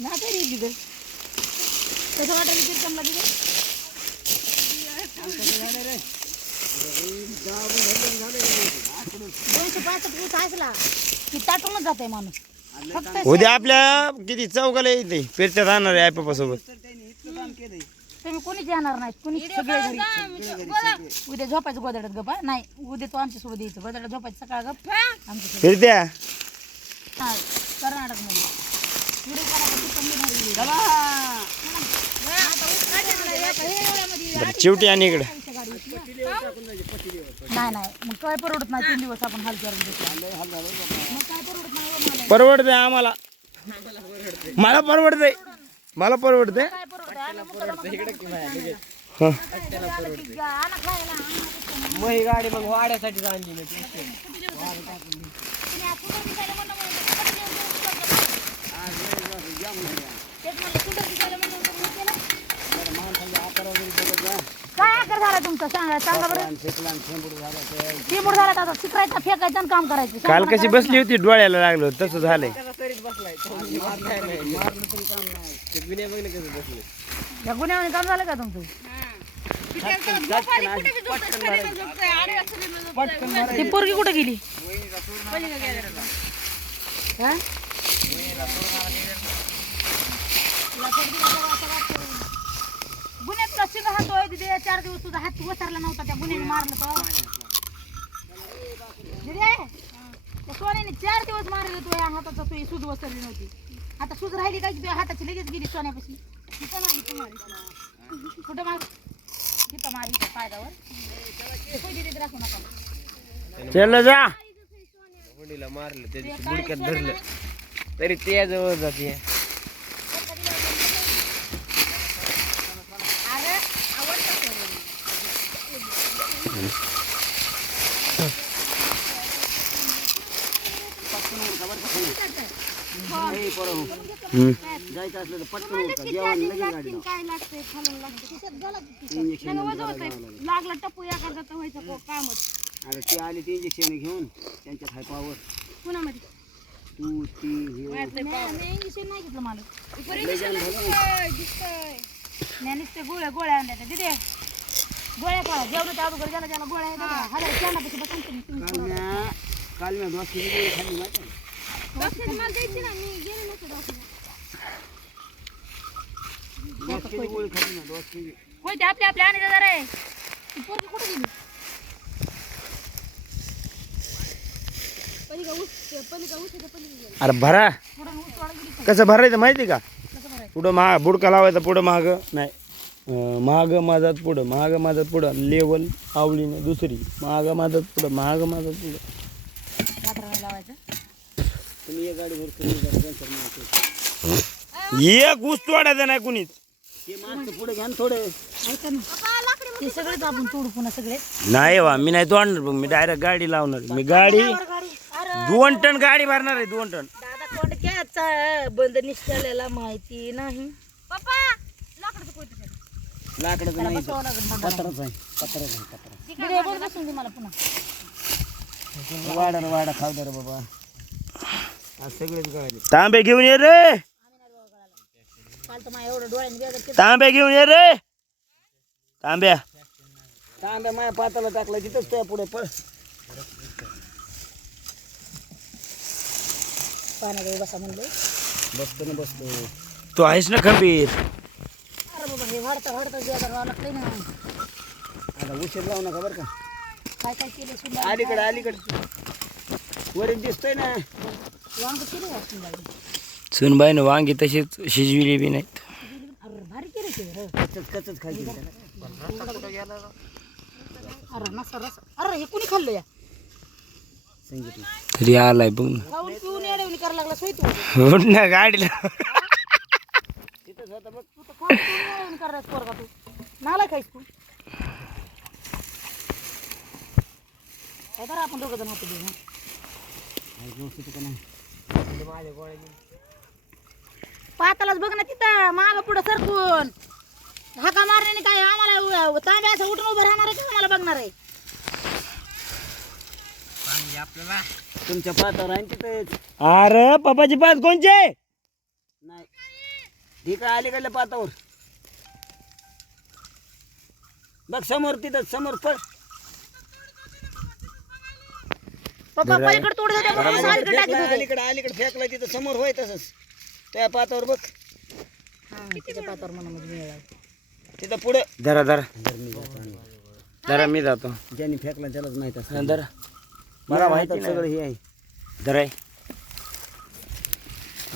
नाही तरी तिथं कसं वाटायला कीर्तनला तिथं 265 ऊस असला की ताटूनच जाते माणूस फक्त उद्या आपल्या किती चौकाला येते फिरत्यात आणणार आहे आयपा सोबत. तुम्ही कोणीच येणार नाही कोणी सगळे घरी उद्या झोपायचं गोदड्यात गप्पा नाही उद्या तो आमच्या सोबत यायचं गोदड्यात झोपायचं सकाळ गप्प आमच्या फिरत्या हा कर्नाटक मध्ये व्हिडिओ चिवटी आणि इकडे नाही नाही मग काय परवडत नाही 3 दिवस आपण हाल करून घेतला मग काय परवडत नाही परवडते आम्हाला मला परवडते मला परवडते काय परवडत मग ही गाडी मग वाड्यासाठी आणली ना काय आकार झाला तुमचा सांगा सांगा बरं चिमूड झाला आता शिकायचा फेकायचं आणि काम करायचं काल कशी बसली होती डोळ्याला लागलो तसं झालंय. या गुन्ह्यामध्ये काम झालं का तुमचं ती पोरगी कुठे गेली हा? गुन्ह्यात शिंग हातोय तिथे 4 दिवस तुझा हात वसरला नव्हता त्या गुन्ह्याने मारलं तर त्या सोन्याने 4 दिवस मारले तुझ्या हाताचा तुझी सूज वसरली नव्हती आता सूज राहिली काय तुझ्या हाताची लगेच गेली सोन्यापाशी कुठं मार तिथं मारी पायदावर राखू नका चल जा होडीला मारलं त्या दिवशी बुडक्यात धरलं तरी ते जवळ जाते जायचं असलं तर पटकन होतं जेवण लगेच गाडी लागला टप्पू या करता व्हायचं कामच अरे ती आली ती इंजेक्शन घेऊन त्यांच्यात हाय पावर पुण्यामध्ये तू ती इंजेक्शन नाही घेतलं मला नुसते गोळ्या आणल्या त्या तिथे गोळ्या खा जेवणाच्या अगोदर ज्याला ज्याला गोळ्या हजार जेवणापाशी बसून काल मी डोस केली खाली माहिती मला द्यायची ना मी गेले नव्हते डोस केली गोळी खाली ना डोस केली कोणते आपल्या आपल्या आणि जरा आहे ती पोरगी कुठे गेली अरे भरा कसं भरायचं माहिती का पुढं महाग बुडका लावायचा पुढं महाग नाही महाग माझात पुढं महाग माझात पुढं लेवल आवळीने दुसरी महाग माझात पुढं महाग माझात पुढं लावायचं तुम्ही एक गाडी भरपूर एक ऊस तोडायचं नाही कुणीच ते मागचं पुढे घ्या ना थोडे ऐका ना ते सगळेच आपण तोडू पुन्हा सगळे नाही वा मी नाही तोडणार बघ मी डायरेक्ट गाडी लावणार मी गाडी 2 टन गाडी भरणार आहे 2 टन दादा कोंडक्याचा बंद निष्ठलेला माहिती नाही पप्पा लाकडाचं कोणतं लाकडाचं नाही बसवावं लागेल पत्राच आहे पत्राच आहे पत्रा व्हिडिओ बघ बसून दे मला पुन्हा वाडा खाऊ दे रे बाबा आज सगळेच गळाले तांबे घेऊन ये रे काल तर माझ्या एवढं डोळ्याने बेजार तांबे घेऊन ये रे तांब्या तांब्या माया पाताला टाकला तिथंच त्या पुढे पळ पाण्यात बसा म्हणलं बसतो ना बसतो तू आहेस ना खंबीर अरे बाबा हे वाढता बेजार व्हावं लागतंय ना आता उशीर लावू नका बरं का काय काय केलं सुद्धा अलीकडे वरील दिसतोय ना वांग केलं वाचून लागली सुनबाईनं वांगी तशीच शिजविली बी नाहीत अरे भारी केलं ते रे कचच खायची अरे नसा रस अरे हे कोणी खाल्लं या सांगितलं तरी आलाय बघ ना खाऊन पिऊन येडवणी करायला लागला सोय तू उठ ना गाडीला तिथंच होता बघ तू तर खाऊन पिऊन येडवणी करायला पोरगा तू नाला खायस तू काय बरं आपण दोघं जण होतो का नाही पातालाच बघ ना तिथं माग पुढं सरकून हाका मारण्याने काय आम्हाला तांब्या असं उठून उभं राहणार आहे का आम्हाला बघणार आहे तुमच्या पातावर आहे तिथेच अरे पप्पाची पाच कोणचे नाही ठीक आहे अलीकडल्या पातावर बघ समोर तिथं समोर पळ पप्पा पलीकडे तोड देते म्हणून अलीकडे टाकीत होते. अलीकडे फेकला तिथं समोर होय तसंच त्या पातावर बघ तिच्या पातावर म्हणून मिळाला. तिथं पुढे धरा धरा धरा मी जातो ज्यांनी फेकला त्यालाच माहित असतं धरा मला माहिती सगळं हे आहे धराय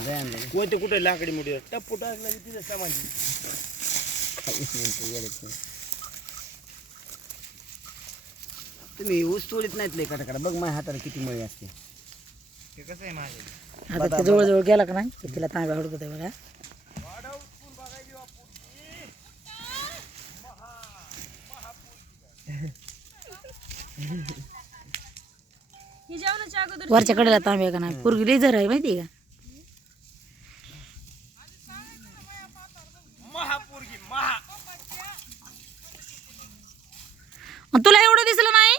जाय आणलं. कोणते कुठे लाकडी मुठी टप्पू टाकला की तिथं समाधी तुम्ही ऊस तोडीत नाहीत लय काटा बघ माझ्या हाताला किती मळी असते आता ते जवळजवळ गेला का नाही की तिला तांब्या हुडकत आहे बघा. वरच्या कडेला तांब्या का नाही पोरगी लेझर आहे माहिती आहे का. आणि तुला एवढं दिसलं नाही.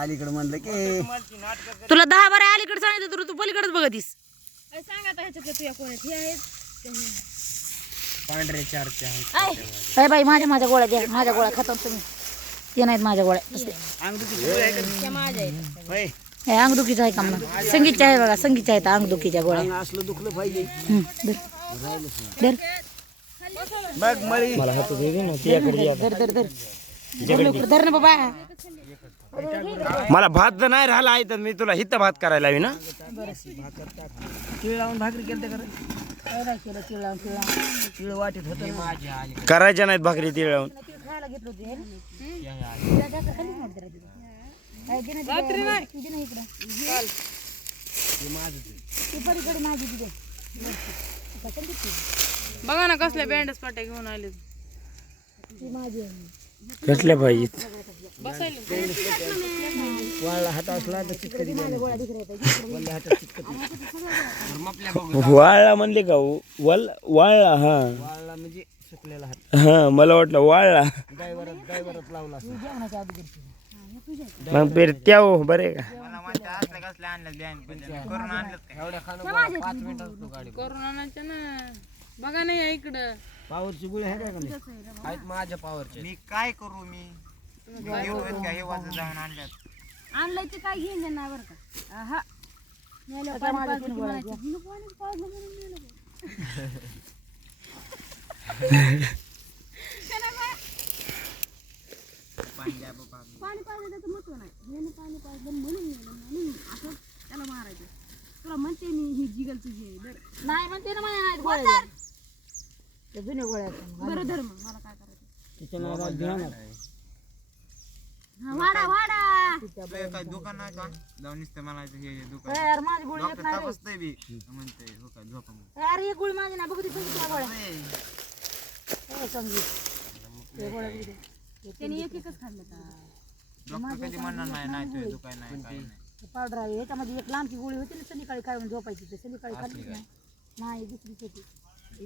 अलीकडे म्हणलं की तुला 10 बारा अलीकडे सांगितलं तर तू पलीकडेच बघतीस. पांढरे चारचे आहेत काय बाई माझ्या गोळ्या द्या. माझ्या गोळ्या खातो तुम्ही. ते नाहीत माझ्या गोळ्या तसले. हे अंगदुखीचं आहे का म्हणा. संगीतच्या आहे बघा संगीतच्या आहेत अंगदुखीच्या गोळ्या. असलं दुखलं पाहिजे धर. धर. बघ मळी मला हात दे ना तिच्याकडे धर धर धर लवकर धर ना बाबा. मला भात जर नाही राहिला आहे तर मी तुला हित भात करायला हवी ना. तीळ लावून भाकरी केलं तर केलं तीळ वाटीत होतं करायच्या नाहीत भाकरी तिळ लावून. खायला घेतलं होते बघा ना कसल्या बँडच पाट्या घेऊन आले कसल्या पाहिजेत वाळला हात असला तर चिटकं दिली वल्ल्या हातात चिटकं वाळला म्हणले का वाळला हा वाळला म्हणजे सुकलेला हात हा मला वाटलं वाळला गायवरच लावला असं. मग पेरत्या हो बरे का. करून आणायच्या ना. बघा नाही इकडं पावरची गुळी आहे का नाही आहेत माझ्या पावरचे मी काय करू मी हे वाजत जाऊन आणल्यात आणलंय ते काय घेऊन नाही बरं का. हा पाणी पाहिजे त्याचं महत्व नाही. ह्याने पाणी पाहिजे म्हणून असं त्याला मारायचं. तुला म्हणते मी ही जिगलचं हे धर. नाही म्हणते ना मला नाहीत गोळ्या. ते जुन्या गोळ्या आहेत. बरं धर मग मला काय करायचं. तिच्या नावाला घेणार हा, वाडा वाडा काय दुकान आहे का जाऊन नुसतं मला हे दुकान ए, यार माझी गोळी येत डॉक्टर नाही रे. तपासतंय बी म्हणते हो काय झोपा मग. यार एक गोळी माझी नाही बघू दे संगीतच्या गोळ्या. ए, संगीत हे गोळ्या बघू दे. त्याने एक एकच खाल्लं का. डॉक्टर कधी म्हणणार नाही नाही ते दुकान नाही काय नाही पावडर आहे ह्याच्यामध्ये एक लांबची गोळी होती ना संध्याकाळी खाऊन झोपायची. ते संध्याकाळी खाल्ली नाही. नाही दुसरीच होती.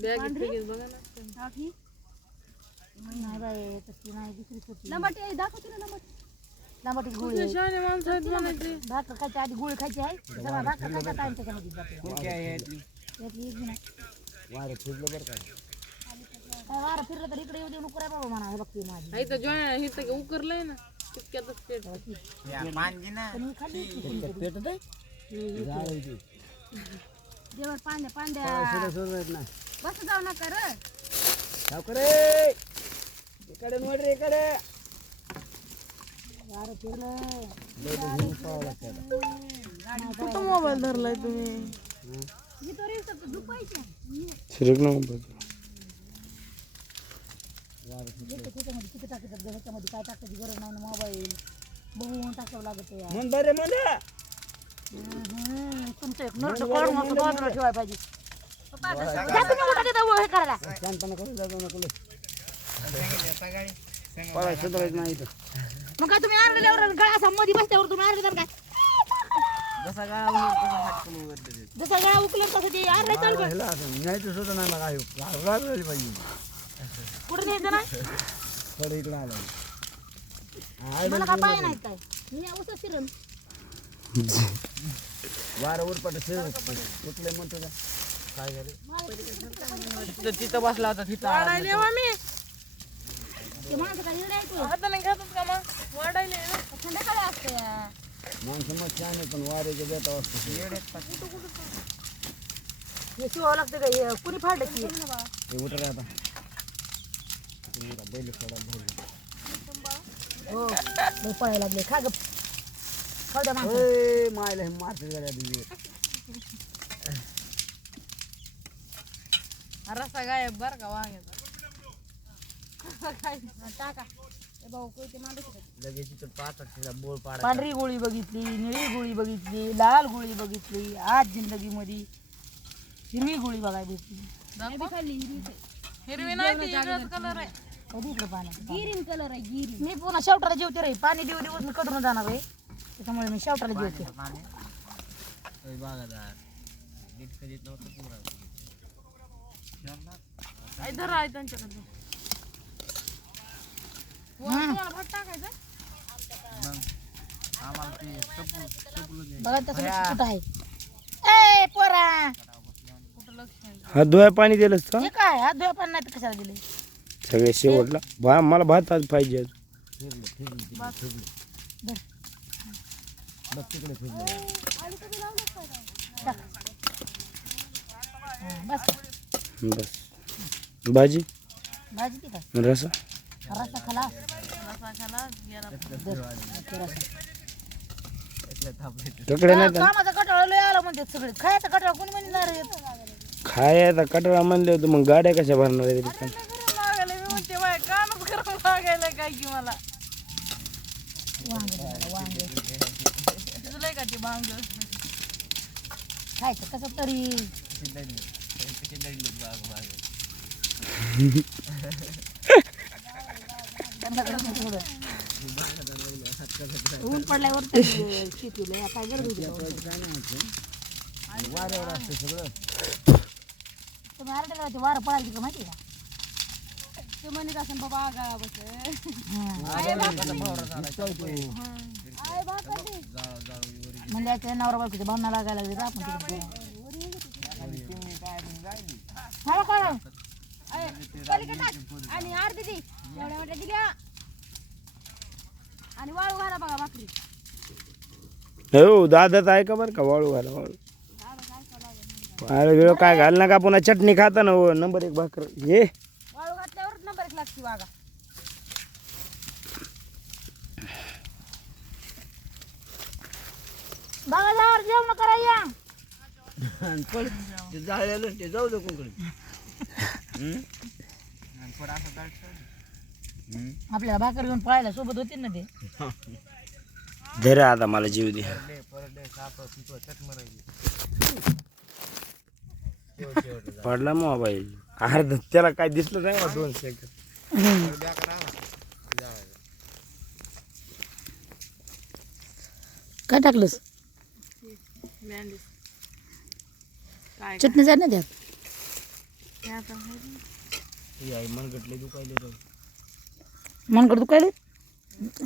बॅगेत बघा ना. टाकी नाही बाई तसली नाही दुसरीच होती. लंबाटी आहे दाखवते ना लंबाटी. लांबटीची गोळी आहे. शहाणे माणसं आहेत म्हणायचे. भाकर खायच्या आधी गोळी खायची आहे. सगळा भाकर खायचा टाइम त्याच्यामध्ये जातो. कोणती आहे यातली यातली एक बी नाही. वारे फिरलं बरं का काय वारं फिरलं तर इकडे येऊ देऊ नको रे बाबा म्हणा. हे बघते माझी. हा, इथं जॉईन इथं उकरलंय ना तितक्यातच पेट. या पानजी ना पण ही खाल्ली होती. पेटत आहे जाळ आहे ती. देवर पांड्या पांड्या सोडत ना बस जाऊ नका रे. सावकरे इकडे मोड रे इकडे वारं फिरलं. कुठं मोबाईल धरलाय तुम्ही. शिरक ना त्याच्यामध्ये किती टाकतात गं, ह्याच्यामध्ये काय टाकायची गरज नाही ना. मोबाईल बघून टाकावं लागत यार. मन बरे मन तुमचं एक नट काढून असं बाजूला ठेवायला पाहिजे. जा तुम्ही उठा तिथं हे करायला. शांतपणा करून जाऊ नको सकाळी पळा सुधारायचं नाही इथं मग काय तुम्ही आणलेल्यावर गळा असा मध्ये बसल्यावर तुम्ही आणले तर काय जसा गाळा होईल तसा हटकून वरती देत. जसा गळा उकलं तसं ते आणलं चालू का? ह्याला असं न्यायचं सुद्धा नाही मला रागवली पाहिजे कुठं न्यायचं ना थोडं इकडं आलं मला काय पाय नाहीत काय मी असं फिरन. वारं उरपट कुठले म्हणतो का तिथं बसला होता तिथं ते माणसं काय येडे आहेत होय? हाताने घेतात का मग वाढायला संध्याकाळी असते माणसं मग छान आहे पण वाऱ्याच्या बेता असतो हे शिवावं लागतं का हे कुणी फाडलं की हे उठा रे आता बैल सोडा बैल हो लय पळायला लागले खा गप खाऊ द्या माणसं ओय मायला हे मारते गाड्या दिली रस्ता गायब बरं का वांग्याचा टाका ए भाऊ कोयते मांडू शकत लगेच तिथं पाच बोळ पाडा पांढरी गोळी बघितली निळी गोळी बघितली लाल गोळी बघितली आज जिंदगी मध्ये हिरवी गोळी बघायला भेटली हिरवी नाही ती वेगळाच कलर आहे कधी इकडं पाण्याचं गिरीन कलर आहे गिरीन मी पुन्हा शेवटाला जेवते रे पाणी देऊ दिवस मी कडून जाणार आहे त्याच्यामुळे मी शेवटाला जेवते बागादार नीट कधीच नव्हतं पुरा इधर आहे त्यांच्याकडे तुम्हाला भट टाकायचं आम्हाला ते टपू बघा तसं कुठं आहे ए पोरा कुठं लक्ष आहे हात धुवाय पाणी दिलंस का हे काय हात धुया पण नाही तर कशाला दिले सगळे शेवटला मला भात आज पाहिजे बघ तिकडे फिरले बस बस भाजी भाजी ती काय रसा रस्ता खाला रसा खाला गेला ककडे नाही तर कामाचा कटाळा लय आला म्हणते सगळे खायचा कटाळा कोणी म्हणणार खायचा कटरा म्हणले होते मग गाड्या कशा भरणार आहे गरम लागायला मी म्हणते बाय कानच गरम लागायला काय की मला वांगे तुझं लय का ते भांग खायचं कसं तरी ऊन पडल्यावर तर शेतीला काय गरज होती वाऱ्यावर असते सगळं तुम्ही आरड्याला ते वारं पडायला तिकडे माहिती आहे ते म्हणत असेल बाबा आगाळा बस का म्हणजे आता नवरा बायकोच्या भावना लागायला लागले तर आपण तिकडे मला काय आणि अर्धी ती एवढ्या मोठ्या दिल्या आणि वाळू घाला बघा भाकरी हो दादाच आहे का बरं का वाळू घाला वाळू वेळ काय घाल नका पुन्हा चटणी खाता ना हो नंबर 1 भाकर ये वाळू घातल्यावर नंबर 1 लागते वागा बघा जावर जेवण करा या पण ते जाळलेलं ते जाऊ दे कोणकडे आपल्याला भाकर घेऊन पळायला सोबत होते ना ते धर आता मला जीव दे पडला मोबाईल अर्ध त्याला काय दिसलं नाही बा 2 सेकंद काय टाकलंस चटणी जात ना त्यात मनगटले दुखायले मनकड दुखायले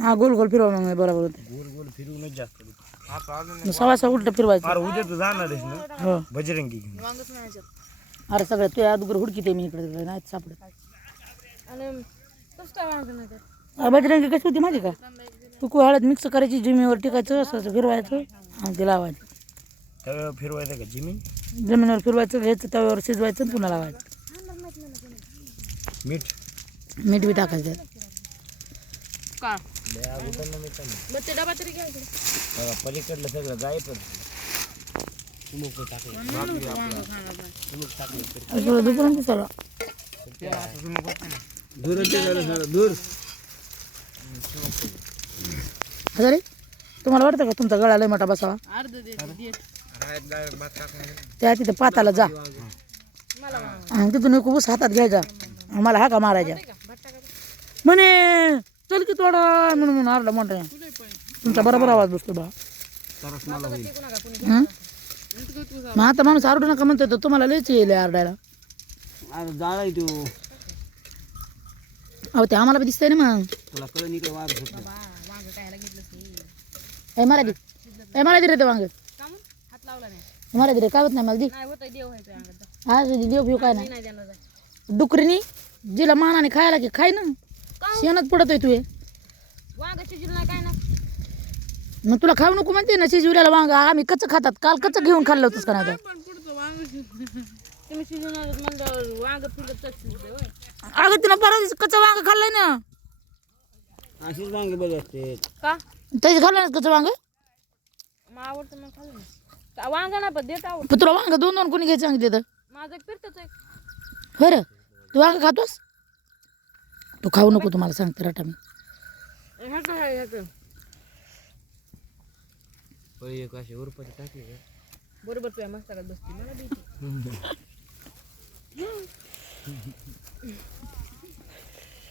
हा गोल गोल फिरवणं बरोबर होते गोल गोल फिरवूनच जास्त दुखतं. सवासा उलट फिरवायचं अरे उद्या तू जाणार आहेस ना हो बजरंगी घेऊन अरे सगळं तुझ्या अगोदर हुडकीत आहे मी इकडे तिकडे नाही सापडत आणि कसं काय वांग नाही तर बजरंगी कशी होती माहिती का तू हळद मिक्स करायची जमिनीवर टिकायचं असं असं फिरवायचं आणि ते लावायचं त्यावेळेला फिरवायचं का जमीन जमिनीवर फिरवायचं घ्यायचं तव्यावर शिजवायचं आणि पुन्हा लावायचं मीठ मीठ बी टाकायचं त्यात. का लय अगोदर ना मीठ मग ते डबा तरी घ्या इकडे बघा पलीकडलं सगळं जायचं सगळं दुपारून दिसायला दूर दूर अरे तुम्हाला वाटतं का तुमचा गळा लय मोठा बसावा अर्ध दे त्या तिथे पाताला जा आणि तिथून एक ऊस हातात घ्यायचा मला हाका मारायच्या म्हणे चल की थोडा म्हणून आरडा मोठा तुमचा बरोबर आवाज बसतो बा मग आता माणूस आरडू नका म्हणतोय तर तुम्हाला लयच येईल आरडायला अरे जाळाय तू अहो ते आम्हाला बी दिसतंय ना मग तुला कळण इकडे वार सुटलं मला दे रे ते वांग हात लावला नाही मला दे रे काय होत नाही मला दे नाही होत देव व्हायचं अंगात आज देव फिव काय नाही नाही देणार जाय. डुकरीनी जिला मानाने खायला की खाय ना शेणच पडतोय तू हे. वांग शिजलं नाही काय ना मग तुला खाऊ नको म्हणते ना शिजवलेला वांग आम्ही कच्चं खातात काल कच्चं घेऊन खाल्लं होतंस का नाही तर? तुम्ही शिजून म्हणलं वांग फिरत होय. अगं तिनं परत कच्चं वांग खाल्लंय ना अशीच वांगे बघ असते का त्याची खाल्लं ना कच्चं वांग मग आवडतं मग खाल्लं ना वांग नाही पण देत आवडतं पण तुला वांग दोन दोन कोणी घ्यायचं सांगितलं तर माझं एक फिरतच आहे खरं तू वांग खातोस तू खाऊ नको तुम्हाला सांगते रटा मी ह्याचं आहे ह्याचं पळी एक अशी उरपाची टाकली का बरोबर तुझ्या मस्तकात बसते मला द्यायची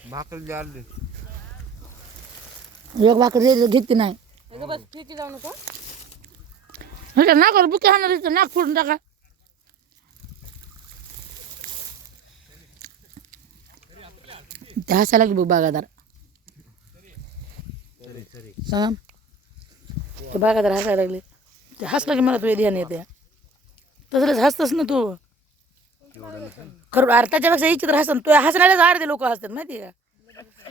भाकर जाल एक भाकर घेतली नाही अगं बस ठीक जाऊ नको नाकावर बुके हाणार नाक फोडून टाका ते हसायला लागले बघ बागादार सांग ते बागादार हसायला लागले ते हसलं की मला तुझ्या ध्यान येते तसंच हसतस ना तू खरं अरे त्याच्यापेक्षा इच्छित हसत तू हसणाऱ्याच अर्धे लोक हसतात माहिती आहे का